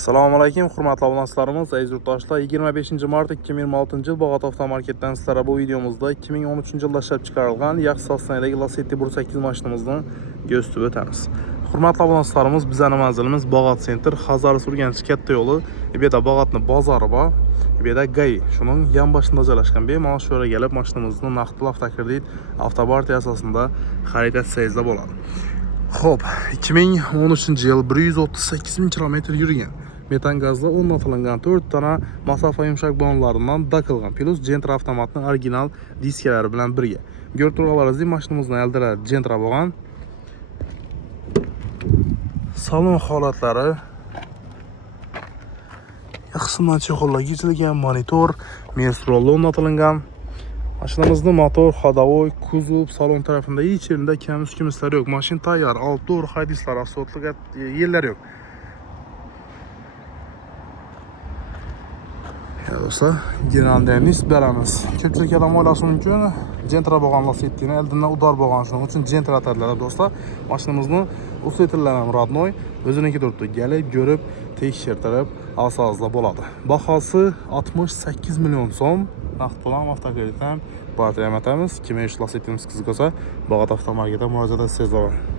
Assalomu alaykum, hurmatli obunachilarimiz, aziz yurtdoshlar. 25-mart 2026-yil Bog'ot avtomarketdan sizlarga bu videomizda 2013-yilda ishlab chiqarilgan Yaxshi Sosnadagi Lacetti 8 mashinamizni ko'rsatib o'tamiz. Hurmatli obunachilarimiz, bizning manzilimiz Bog'ot Center, Xazar-Surganch katta yo'li. Bu yerda Bog'otning bozori bor. Bu yerda GAI, shuning yonboshida joylashgan. Bemalol shu yerga kelib mashinamizni naqd pul avtokredit avtopartiya asosida xarid etsangizlar bo'ladi. Xo'p, 2013-yil 138 ming kilometr yurgan. Metan gazda o'rnatilgan 4 dona masofa yumshoq balonlaridan daqilgan. Plus Gentra avtomatning original diskalari bilan birga. Ko'rib turganingizdek, mashinamizning aldilari Gentra bo'lgan. Salon holatlari yaxshiman chexollar kechilgan, monitor, mestrollo o'rnatilgan. Mashinamizning motor, ходовой, kuzov, salon tarafida hech yerda kam-uskumlar yo'q. Mashina tayyor, alt to'r, haydislar, asfaltga yerlar yo'q. Do'stlar, generaldan beramiz. Ko'pchilik odam o'ylashi mumkin, Gentra bo'lgan Lacetti'ni oldindan udor bo'lgan, shuning uchun Gentra atadilar do'stlar. Mashinamizning usletlari ham rodnoy, o'ziniki turibdi. Kelib, ko'rib, tekshirtirib olsangiz bo'ladi. Bahosi 68 million so'm. Naqd pul ham avtokreditdan barcha yamatamiz. Kim eshit Lacetti'miz qiziq bo'lsa, Bog'ot avtomarketga murojaat etsangiz.